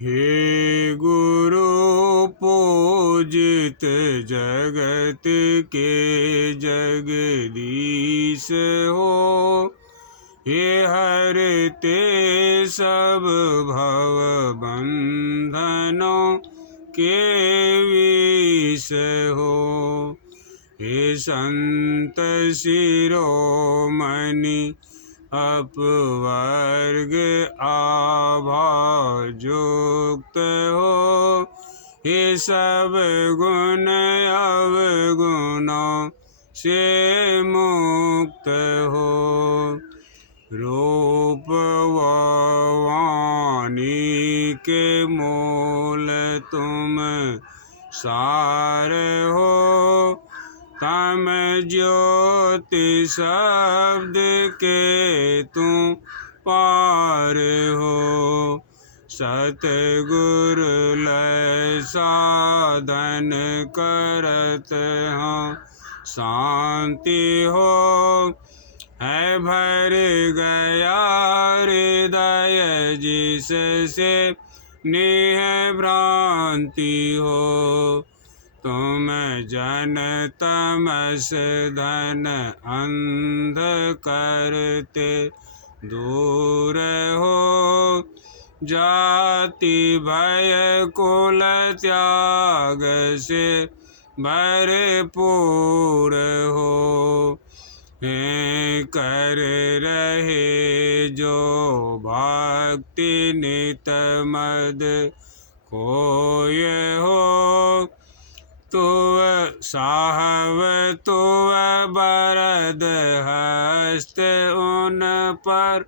हे गुरु पूजित जगत के जगदीश हो, हे हरते सब भव बंधनों के विष हो। हे संत शिरोमणि अपवर्ग आभाजुक्त हो, हे सब गुण अवगुणों से मुक्त हो। रूप व वाणी के मूल तुम सार हो, तम ज्योति शब्द के तुम पार हो। सतगुरु लय साधन करत हाँ शांति हो, है भर गया हृदय जिससे नेह भ्रांति हो। तुम जन तमस धन अंध करते दूर हो, जाति भय कुल त्याग से भरपूर हो। हे कर रहे जो भक्ति नित मद कोय हो, तुव साहब तुव बरद हस्त उन पर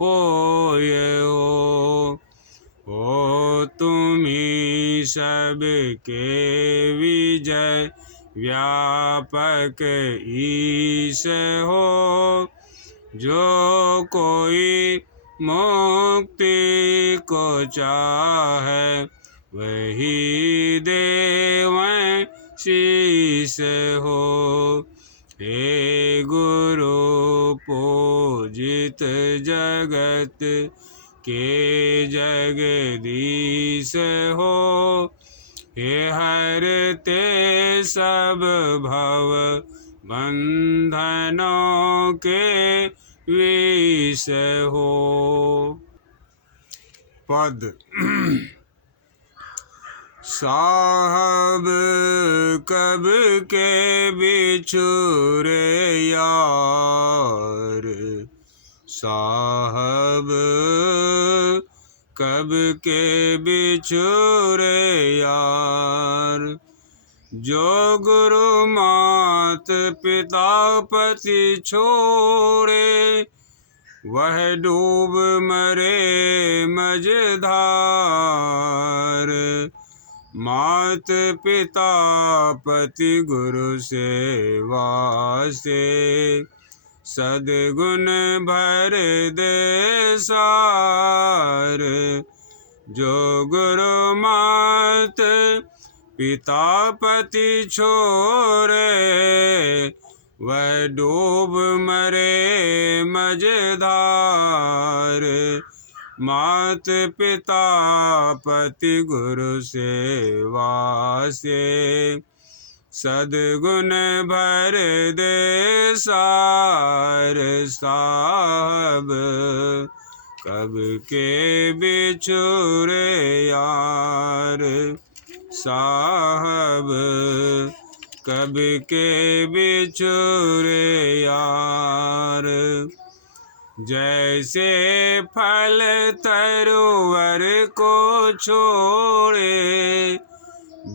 होय हो। ओ तुम्ही सबके विजय व्यापक ईश हो, जो कोई मुक्ति को चाहे वही देवं शीश हो। हे गुरु पूजित जगत के जगदीश हो, हे हरते सब भव बंधनों के विष हो। पद साहब कब के बिछुरे यार, साहब कब के बिछुरे यार। जो गुरु मात पिता पति छोड़े, वह डूब मरे मझधार। मात पिता पति गुरु सेवा से, सद्गुण भर दे सार। जो गुरु मात पिता पति छोड़े, वह डूब मरे मझधार। मात पिता पति गुरु सेवा से, सद्गुण भर दे सार। साहब कब के बिछुरे यार, साहब कब के बिछुरे यार। जैसे फल तरुवर को छोड़े,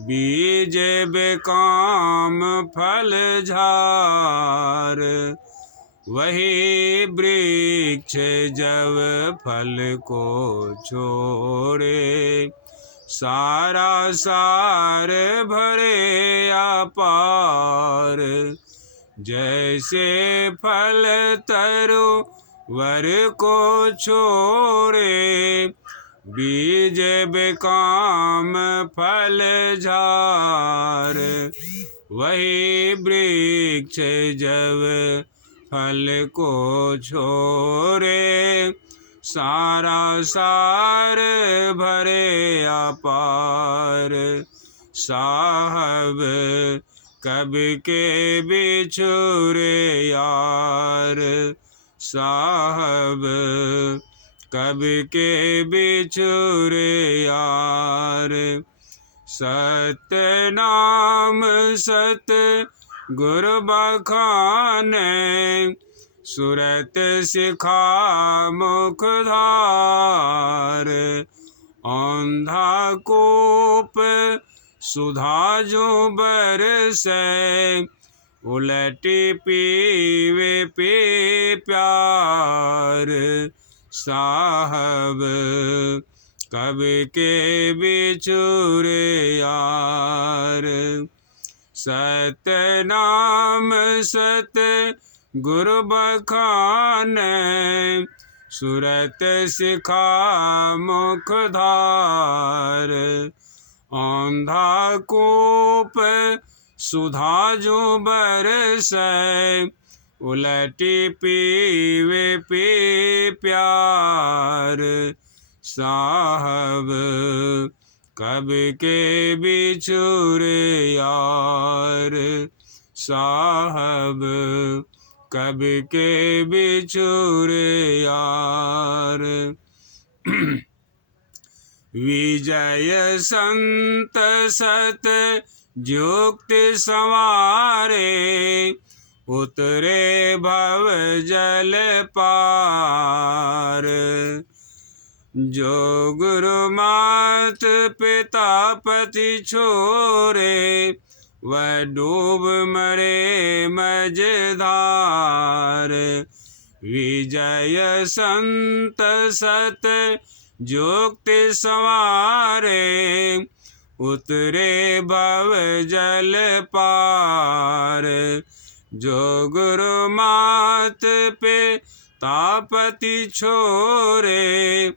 बीज बेकाम फल झार। वही वृक्ष जब फल को छोड़े, सारा सार भरे अपार। जैसे फल तरुवर को छोड़े, बीज बेकाम फल झार। वही वृक्ष जब फल को छोड़े, सारा सार भरे अपार। साहब कब के बिछुरे यार, साहब कब के बिछुरे यार। सत्य नाम सत गुरु बखाने, सुरत सिखा मुख धार। औंधा कोप सुधा जो बरसे, उलटी पीवे पे प्यार। साहब कब के बिछुरे यार। सत्य नाम सत गुरु बखाने, सुरत सिखा मुख धार। औंधा कोप सुधा जो बरसे, उलटी पीवे पे प्यार। साहब कब के बिछुरे यार, साहब कब के बिछुरे यार। विजय संत सत जुक्ति संवारे, उतरे भव जल पार। जो गुरु मात पिता पति छोरे, वह डूब मरे मझधार। विजय संत सत जुक्ति संवारे, उतरे भव जल पार। जो गुरु मात पिता पति छोरे,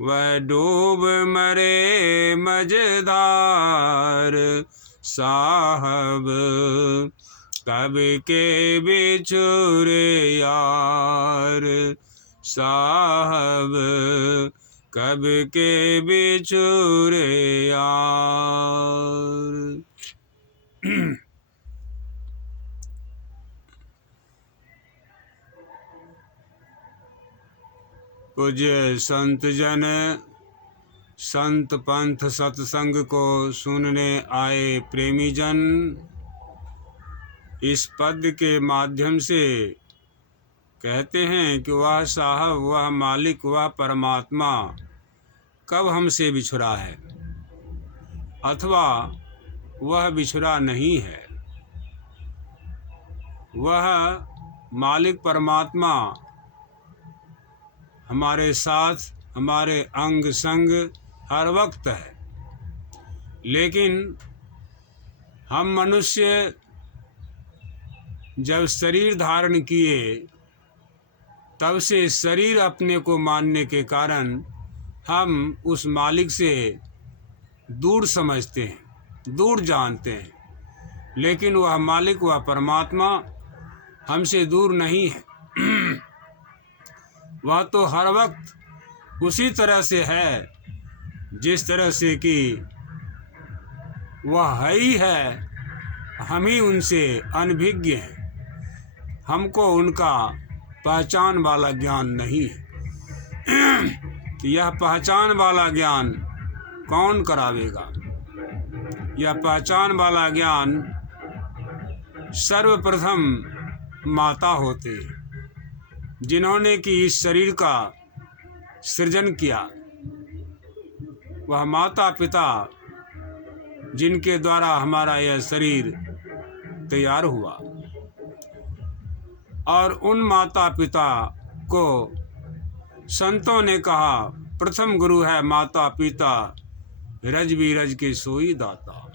वह डूब मरे मझधार। साहब कब के बिछुरे यार, साहब कब के बिछुरे यार। पूज्य संत जन संत पंथ सत्संग को सुनने आए प्रेमी जन, इस पद के माध्यम से कहते हैं कि वह साहब, वह मालिक, वह परमात्मा कब हमसे बिछुरा है, अथवा वह बिछुरा नहीं है। वह मालिक परमात्मा हमारे साथ, हमारे अंग संग हर वक्त है। लेकिन हम मनुष्य जब शरीर धारण किए, तब से शरीर अपने को मानने के कारण हम उस मालिक से दूर समझते हैं, दूर जानते हैं। लेकिन वह मालिक, वह परमात्मा हमसे दूर नहीं है। वह तो हर वक्त उसी तरह से है जिस तरह से कि वह है ही है, हम ही उनसे अनभिज्ञ हैं। हमको उनका पहचान वाला ज्ञान नहीं है। कि यह पहचान वाला ज्ञान कौन करावेगा? यह पहचान वाला ज्ञान सर्वप्रथम माता होते हैं, जिन्होंने कि इस शरीर का सृजन किया। वह माता पिता जिनके द्वारा हमारा यह शरीर तैयार हुआ, और उन माता पिता को संतों ने कहा प्रथम गुरु है माता पिता, रज बीरज के सोई दाता।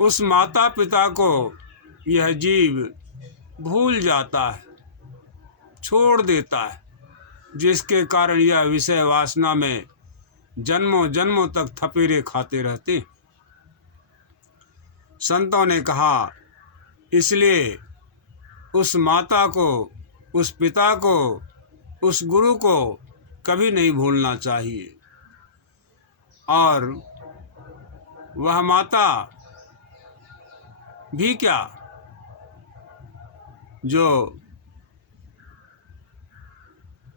उस माता पिता को यह जीव भूल जाता है, छोड़ देता है, जिसके कारण यह विषय वासना में जन्मों जन्मों तक थपेरे खाते रहते। संतों ने कहा इसलिए उस माता को, उस पिता को उस गुरु को कभी नहीं भूलना चाहिए। और वह माता भी क्या, जो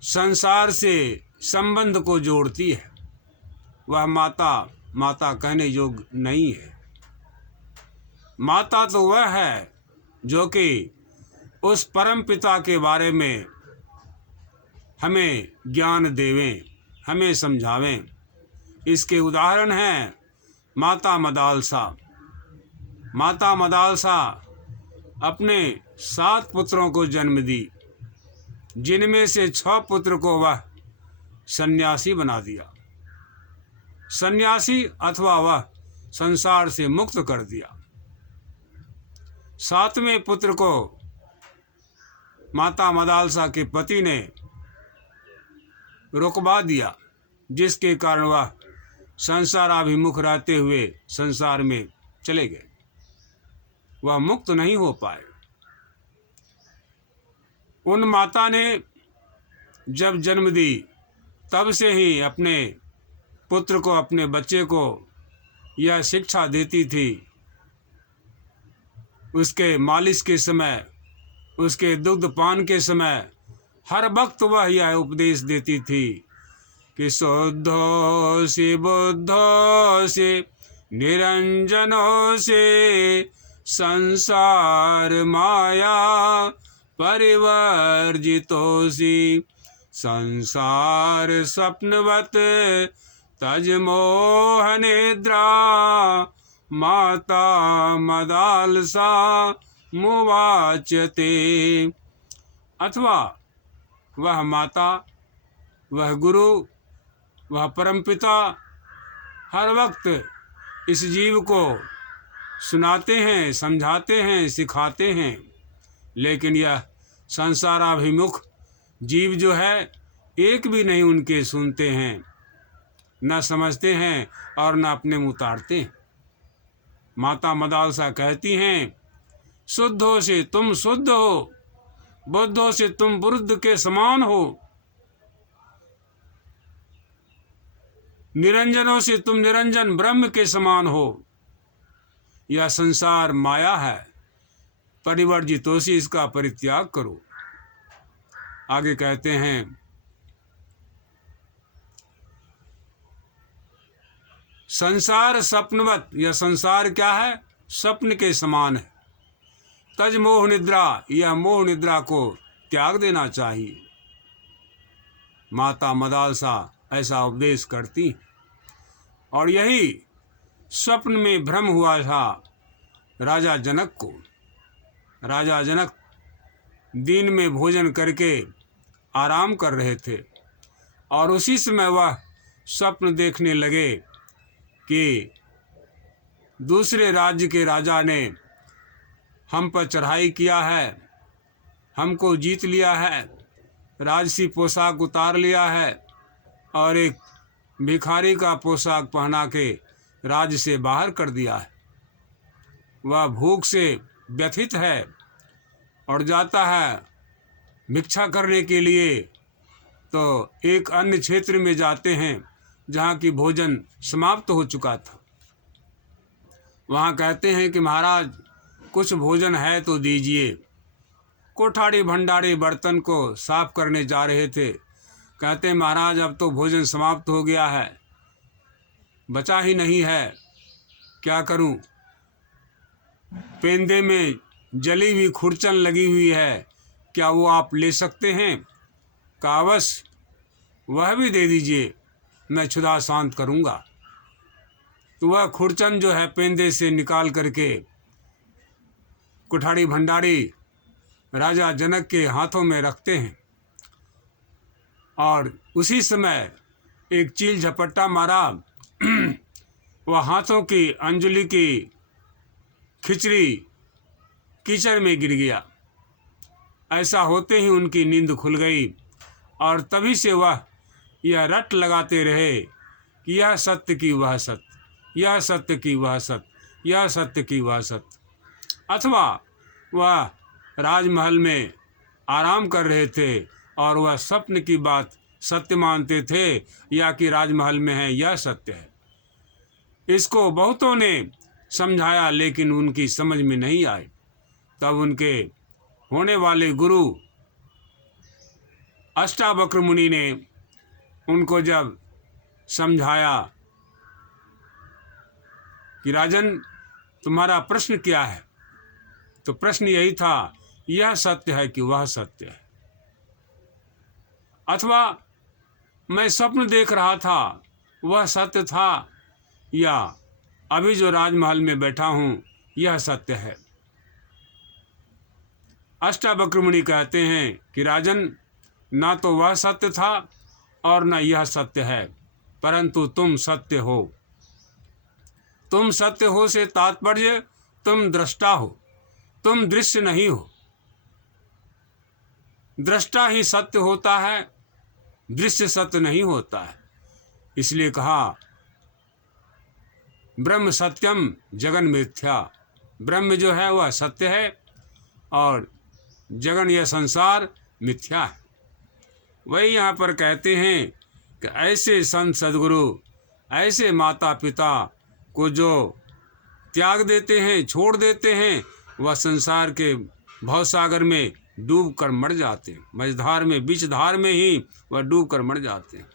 संसार से संबंध को जोड़ती है, वह माता माता कहने योग्य नहीं है। माता तो वह है जो कि उस परम पिता के बारे में हमें ज्ञान देवें, हमें समझावें। इसके उदाहरण हैं माता मदालसा। माता मदालसा अपने 7 पुत्रों को जन्म दी, जिनमें से 6 पुत्र को वह सन्यासी बना दिया। सन्यासी अथवा वह संसार से मुक्त कर दिया। 7वें पुत्र को माता मदालसा के पति ने रुकवा दिया, जिसके कारण वह संसाराभिमुख रहते हुए संसार में चले गए। वह मुक्त नहीं हो पाए। उन माता ने जब जन्म दी, तब से ही अपने पुत्र को, अपने बच्चे को यह शिक्षा देती थी। उसके मालिश के समय, उसके दुग्धपान के समय हर वक्त वह यह उपदेश देती थी कि शुद्धो से बुद्धो से निरंजनो से संसार माया परिवर्जितोसि संसार स्वप्नवत तज मोह निद्रा माता मदालसा मुवाच्यते। अथवा वह माता, वह गुरु, वह परमपिता हर वक्त इस जीव को सुनाते हैं, समझाते हैं, सिखाते हैं, लेकिन यह संसाराभिमुख जीव जो है एक भी नहीं उनके सुनते हैं, न समझते हैं और न अपने मुँह उतारते हैं। माता मदालसा कहती हैं, शुद्धों से तुम शुद्ध हो, बुद्धों से तुम बुद्ध के समान हो, निरंजनों से तुम निरंजन ब्रह्म के समान हो। यह संसार माया है, परिवर्जितोषि इसका परित्याग करो। आगे कहते हैं, संसार स्वप्नवत, यह संसार क्या है? स्वप्न के समान है। तज मोह निद्रा, यह मोह निद्रा को त्याग देना चाहिए। माता मदालसा ऐसा उपदेश करती। और यही स्वप्न में भ्रम हुआ था राजा जनक को। राजा जनक दिन में भोजन करके आराम कर रहे थे और उसी समय वह स्वप्न देखने लगे कि दूसरे राज्य के राजा ने हम पर चढ़ाई किया है, हमको जीत लिया है, राजसी पोशाक उतार लिया है और एक भिखारी का पोशाक पहना के राज्य से बाहर कर दिया है। वह भूख से व्यथित है और जाता है भिक्षा करने के लिए, तो एक अन्य क्षेत्र में जाते हैं जहाँ की भोजन समाप्त हो चुका था। वहाँ कहते हैं कि महाराज कुछ भोजन है तो दीजिए। कोठारी भंडारी बर्तन को साफ करने जा रहे थे। कहते हैं महाराज अब तो भोजन समाप्त हो गया है, बचा ही नहीं है, क्या करूं? पेंदे में जली हुई खुरचन लगी हुई है, क्या वो आप ले सकते हैं? कावस वह भी दे दीजिए, मैं क्षुधा शांत करूंगा। तो वह खुरचन जो है पेंदे से निकाल करके कुठारी भंडारी राजा जनक के हाथों में रखते हैं और उसी समय एक चील झपट्टा मारा, वह हाथों की अंजलि की खिचड़ी कीचड़ में गिर गया। ऐसा होते ही उनकी नींद खुल गई और तभी से वह यह रट लगाते रहे कि यह सत्य की वह सत्य, यह सत्य की वह सत्य, यह सत्य की वह सत्य। अथवा वह राजमहल में आराम कर रहे थे और वह स्वप्न की बात सत्य मानते थे या कि राजमहल में है यह सत्य है। इसको बहुतों ने समझाया लेकिन उनकी समझ में नहीं आई। तब उनके होने वाले गुरु अष्टावक्र मुनि ने उनको जब समझाया कि राजन तुम्हारा प्रश्न क्या है, तो प्रश्न यही था, यह सत्य है कि वह सत्य है, अथवा मैं स्वप्न देख रहा था वह सत्य था, या अभी जो राजमहल में बैठा हूं यह सत्य है। अष्टावक्र मुनि कहते हैं कि राजन, ना तो वह सत्य था और न यह सत्य है, परंतु तुम सत्य हो। तुम सत्य हो से तात्पर्य तुम दृष्टा हो, तुम दृश्य नहीं हो। दृष्टा ही सत्य होता है, दृश्य सत्य नहीं होता है। इसलिए कहा ब्रह्म सत्यम जगन मिथ्या। ब्रह्म जो है वह सत्य है और जगन यह संसार मिथ्या है। वही यहाँ पर कहते हैं कि ऐसे संत सद्गुरु, ऐसे माता पिता को जो त्याग देते हैं, छोड़ देते हैं, वह संसार के भवसागर में डूब कर मर जाते हैं। मझधार में, बीच धार में ही वह डूब कर मर जाते हैं।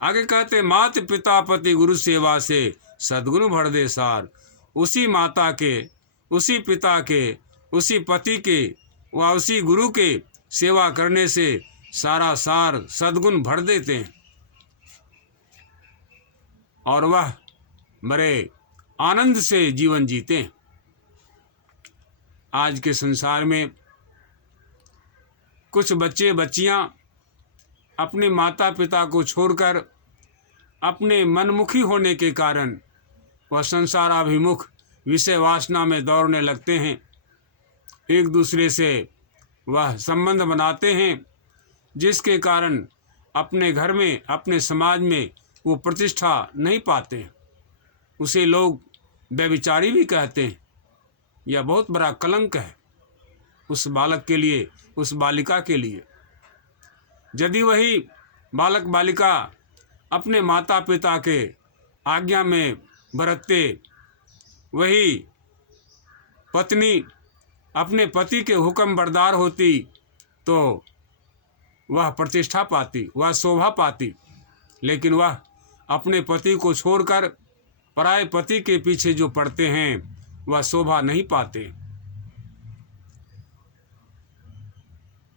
आगे कहते, मात पिता पति गुरु सेवा से सद्गुरु भर दे सार। उसी माता के, उसी पिता के, उसी पति के व उसी गुरु के सेवा करने से सारा सार सद्गुण भर देते हैं और वह बड़े आनंद से जीवन जीते हैं। आज के संसार में कुछ बच्चे बच्चियां अपने माता पिता को छोड़कर अपने मनमुखी होने के कारण वह संसाराभिमुख विषय वासना में दौड़ने लगते हैं। एक दूसरे से वह संबंध बनाते हैं, जिसके कारण अपने घर में, अपने समाज में वो प्रतिष्ठा नहीं पाते। उसे लोग व्यभिचारी भी कहते हैं। यह बहुत बड़ा कलंक है उस बालक के लिए, उस बालिका के लिए। यदि वही बालक बालिका अपने माता पिता के आज्ञा में बरतते, वही पत्नी अपने पति के हुक्म बरदार होती, तो वह प्रतिष्ठा पाती, वह शोभा पाती। लेकिन वह अपने पति को छोड़कर पराये पति के पीछे जो पड़ते हैं, वह शोभा नहीं पाते।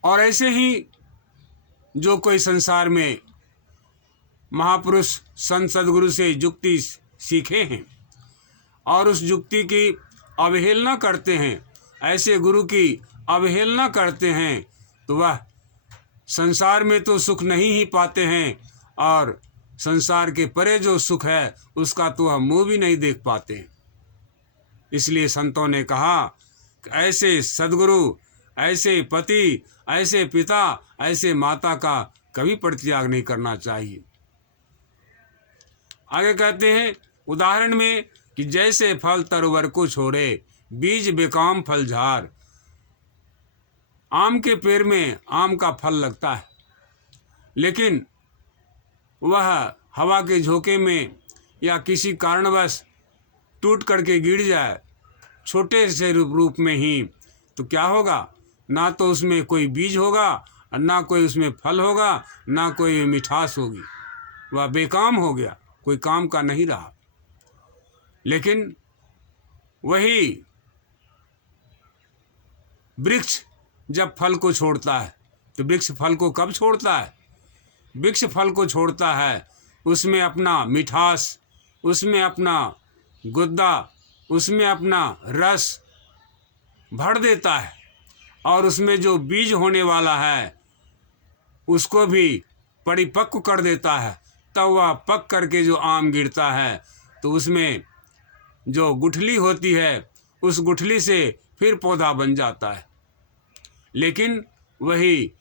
और ऐसे ही जो कोई संसार में महापुरुष संत सद्गुरु से युक्ति सीखे हैं और उस युक्ति की अवहेलना करते हैं, ऐसे गुरु की अवहेलना करते हैं, तो वह संसार में तो सुख नहीं ही पाते हैं और संसार के परे जो सुख है उसका तो वह मुँह भी नहीं देख पाते। इसलिए संतों ने कहा कि ऐसे सद्गुरु, ऐसे पति, ऐसे पिता, ऐसे माता का कभी परित्याग नहीं करना चाहिए। आगे कहते हैं उदाहरण में कि जैसे फल तरुवर को छोड़े, बीज बेकाम फल झार। आम के पेड़ में आम का फल लगता है, लेकिन वह हवा के झोंके में या किसी कारणवश टूट करके गिर जाए छोटे से रूप में ही, तो क्या होगा? ना तो उसमें कोई बीज होगा और ना कोई उसमें फल होगा, ना कोई मिठास होगी। वह बेकाम हो गया, कोई काम का नहीं रहा। लेकिन वही वृक्ष जब फल को छोड़ता है, तो वृक्ष फल को कब छोड़ता है? वृक्ष फल को छोड़ता है उसमें अपना मिठास, उसमें अपना गुद्दा, उसमें अपना रस भर देता है और उसमें जो बीज होने वाला है उसको भी परिपक्व कर देता है। तब वह पक करके जो आम गिरता है तो उसमें जो गुठली होती है उस गुठली से फिर पौधा बन जाता है। लेकिन वही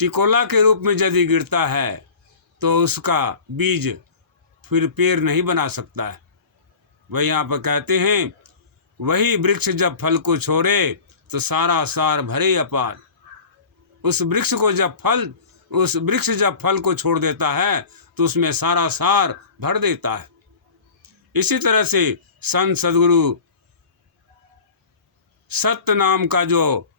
टिकोला के रूप में यदि गिरता है तो उसका बीज फिर पेड़ नहीं बना सकता है। वही यहाँ पर कहते हैं वही वृक्ष जब फल को छोड़े तो सारा सार भरे अपार। उस वृक्ष जब फल को छोड़ देता है तो उसमें सारा सार भर देता है। इसी तरह से संत सद्गुरु सत्य नाम का जो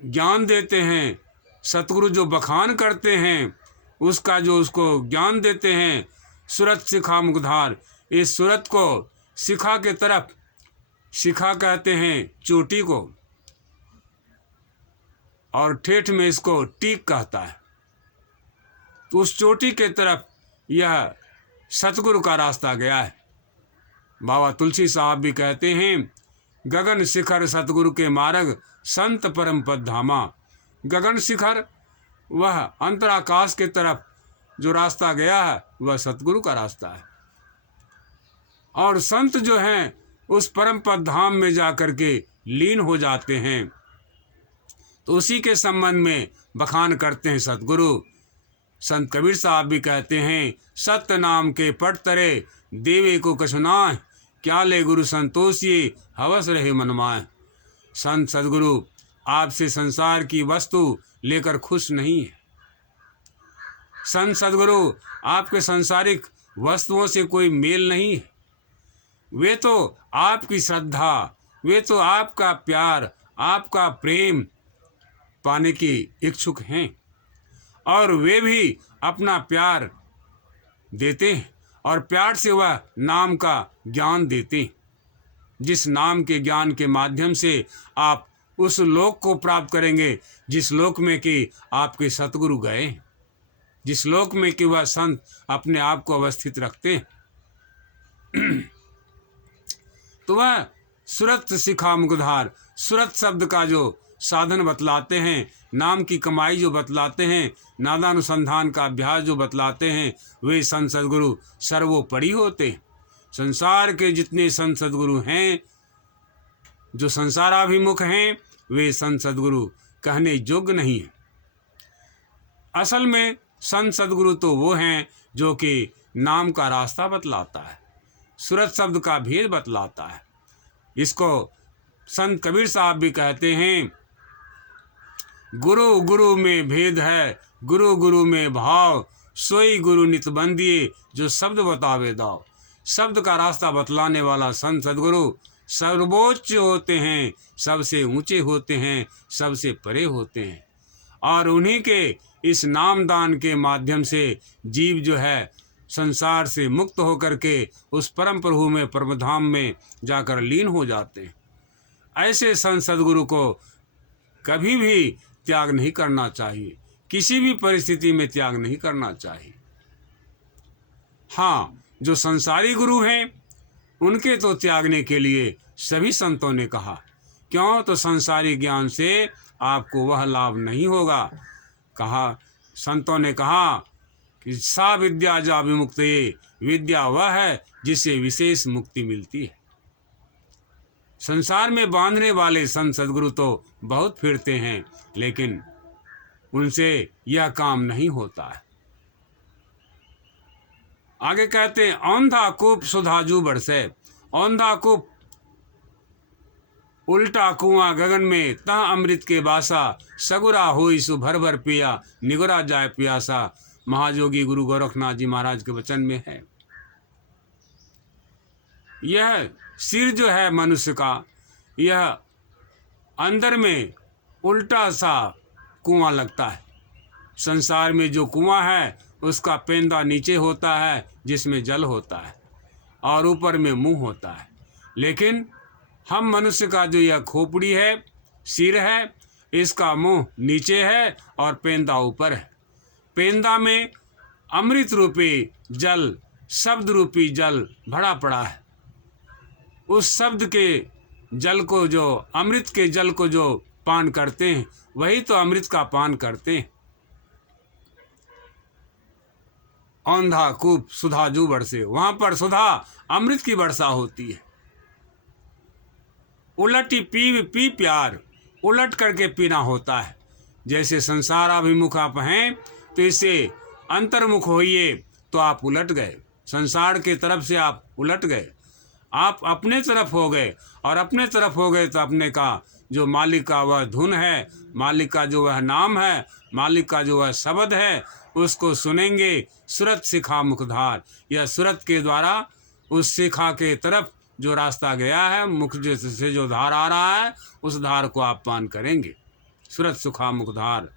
ज्ञान देते हैं, सतगुरु जो बखान करते हैं उसका जो उसको ज्ञान देते हैं, सुरत शिखा मुखधार, इस सुरत को शिखा के तरफ, शिखा कहते हैं चोटी को, और ठेठ में इसको टीक कहता है। तो उस चोटी के तरफ यह सतगुरु का रास्ता गया है। बाबा तुलसी साहब भी कहते हैं, गगन शिखर सतगुरु के मार्ग संत परम पद धामा। गगन शिखर वह अंतराकाश के तरफ जो रास्ता गया है वह सतगुरु का रास्ता है, और संत जो हैं उस परम पद धाम में जाकर के लीन हो जाते हैं। तो उसी के संबंध में बखान करते हैं सतगुरु। संत कबीर साहब भी कहते हैं, सत्य नाम के पट तरे देवे को कछुनाह, क्या ले गुरु संतोष ये हवस रहे मनमाए। संत सदगुरु आपसे संसार की वस्तु लेकर खुश नहीं है। संत सदगुरु आपके सांसारिक वस्तुओं से कोई मेल नहीं है। वे तो आपकी श्रद्धा, वे तो आपका प्यार, आपका प्रेम पाने की इच्छुक हैं, और वे भी अपना प्यार देते हैं, और प्यार से वह नाम का ज्ञान देते हैं, जिस नाम के ज्ञान के माध्यम से आप उस लोक को प्राप्त करेंगे जिस लोक में कि आपके सतगुरु गए, जिस लोक में कि वह संत अपने आप को अवस्थित रखते हैं। तो वह सुरत शिखा मुखधार, सुरत शब्द का जो साधन बतलाते हैं, नाम की कमाई जो बतलाते हैं, नादानुसंधान का अभ्यास जो बतलाते हैं, वे संत सद्गुरु सर्वोपरि होते हैं। संसार के जितने संत सद्गुरु हैं जो संसाराभिमुख हैं, वे संत सद्गुरु कहने योग्य नहीं है। असल में संत सद्गुरु तो वो हैं जो कि नाम का रास्ता बतलाता है, सुरत शब्द का भेद बतलाता है। इसको संत कबीर साहब भी कहते हैं, गुरु गुरु में भेद है, गुरु गुरु में भाव, सोई गुरु नित बंदिए, जो शब्द बतावे दाव। शब्द का रास्ता बतलाने वाला संत सद्गुरु सर्वोच्च होते हैं, सबसे ऊंचे होते हैं, सबसे परे होते हैं, और उन्हीं के इस नामदान के माध्यम से जीव जो है संसार से मुक्त होकर के उस परम प्रभु में, परमधाम में जाकर लीन हो जाते हैं। ऐसे संत सद्गुरु को कभी भी त्याग नहीं करना चाहिए, किसी भी परिस्थिति में त्याग नहीं करना चाहिए। हाँ, जो संसारी गुरु हैं उनके तो त्यागने के लिए सभी संतों ने कहा। क्यों? तो संसारी ज्ञान से आपको वह लाभ नहीं होगा। कहा, संतों ने कहा कि सा विद्या जा विमुक्त, विद्या वह है जिससे विशेष मुक्ति मिलती है। संसार में बांधने वाले संत सद्गुरु तो बहुत फिरते हैं, लेकिन उनसे यह काम नहीं होता है। आगे कहते हैं, औंधा कूप सुधाजू बरसे। औंधा कूप उल्टा कुआं गगन में, तह अमृत के बासा, सगुरा होई सु भर भर पिया, निगुरा जाए प्यासा। महायोगी गुरु गोरखनाथ जी महाराज के वचन में है। यह सिर जो है मनुष्य का, यह अंदर में उल्टा सा कुआं लगता है। संसार में जो कुआं है उसका पेंदा नीचे होता है जिसमें जल होता है, और ऊपर में मुंह होता है। लेकिन हम मनुष्य का जो यह खोपड़ी है, सिर है, इसका मुंह नीचे है और पेंदा ऊपर है। पेंदा में अमृत रूपी जल, शब्द रूपी जल भरा पड़ा है। उस शब्द के जल को, जो अमृत के जल को जो पान करते हैं, वही तो अमृत का पान करते हैं। औंधा कूप सुधा जू बरसे, वहां पर सुधा अमृत की वर्षा होती है। उलटी पी प्यार, उलट करके पीना होता है। जैसे संसाराभिमुख आप हैं तो इससे अंतर्मुख होइए तो आप उलट गए, संसार के तरफ से आप उलट गए, आप अपने तरफ हो गए, और अपने तरफ हो गए तो अपने का जो मालिक का वह धुन है, मालिक का जो वह नाम है, मालिक का जो वह शब्द है, उसको सुनेंगे। सुरत शिखा मुखधार, यह सुरत के द्वारा उस शिखा के तरफ जो रास्ता गया है, मुख से जो धार आ रहा है, उस धार को आप पान करेंगे। सुरत सुखा मुखधार,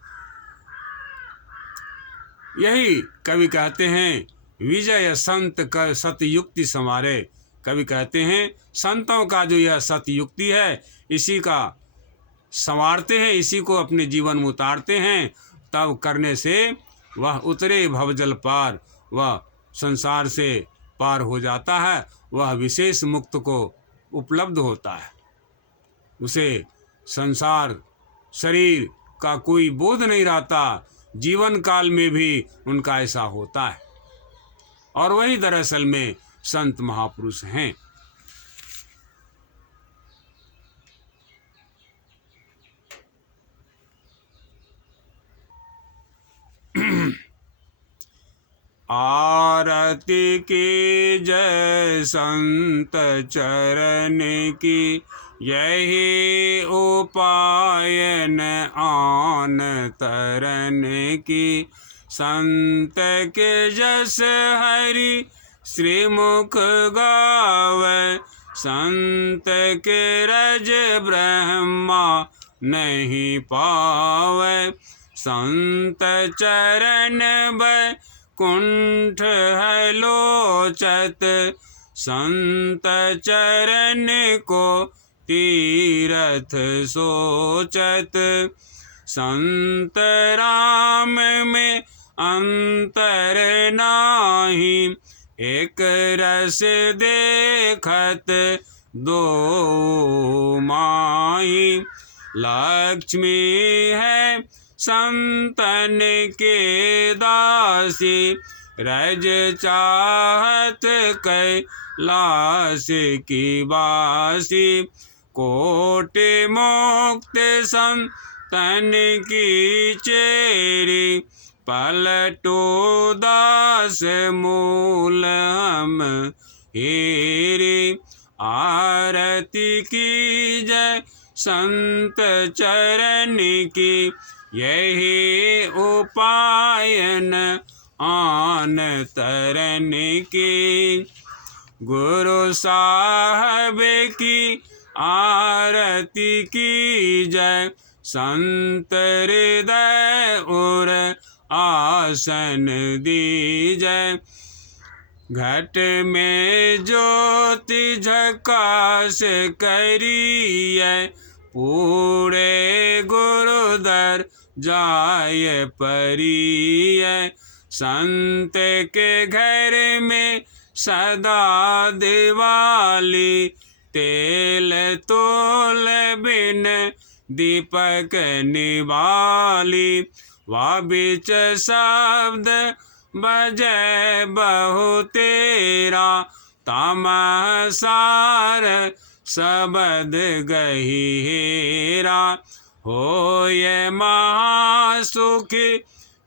यही कवि कहते हैं विजय संत कर सतयुक्ति संवारे। कवि कहते हैं संतों का जो यह सतयुक्ति है, इसी का संवारते हैं, इसी को अपने जीवन में उतारते हैं। तब करने से वह उतरे भवजल पार, वह संसार से पार हो जाता है, वह विशेष मुक्त को उपलब्ध होता है। उसे संसार शरीर का कोई बोध नहीं रहता, जीवन काल में भी उनका ऐसा होता है। और वही दरअसल में संत महापुरुष हैं। आरती की जय संत चरण की, यही उपायन आन तरन की। संत के जस हरि श्रीमुख गावे, संत के रज ब्रह्मा नहीं पावे। संत चरण कुंठ है लोचत, संत चरण को तीरथ सोचत। संत राम में अंतर नाही, एक रस देखत दो माही। लक्ष्मी है संतन के दासी, रज चाहत कैलाश की बासी। कोटि मुक्त संतन की चेरी, पलटो दास मूल हम हेरी। आरती की जय संत चरण की, यही उपायन आन तरन की। गुरु साहब की आरती की जय, संत हृदय और आसन दीजय। घट में ज्योति झकास करिए, पूरे गुरुदर जाय परिय। संत के घर में सदा दिवाली, तेल तोल बिन दीपक निवाली। वा बीच शब्द बजै बहु तेरा, तामह सार शब्द गही हेरा। होय महासुखी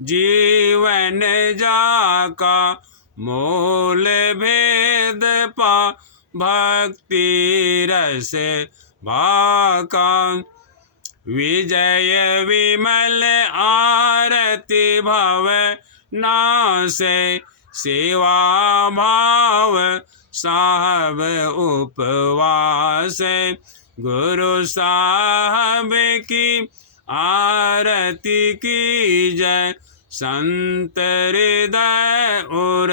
जीवन जाका, मोल भेद पा भक्ति रस भाका। विजय विमल आरती भव नासे, सेवा भाव साहब उपवास। गुरु साहब की आरती की जय, संत हृदय और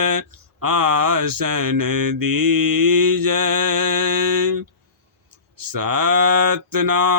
आसन दीजय। सतनाम।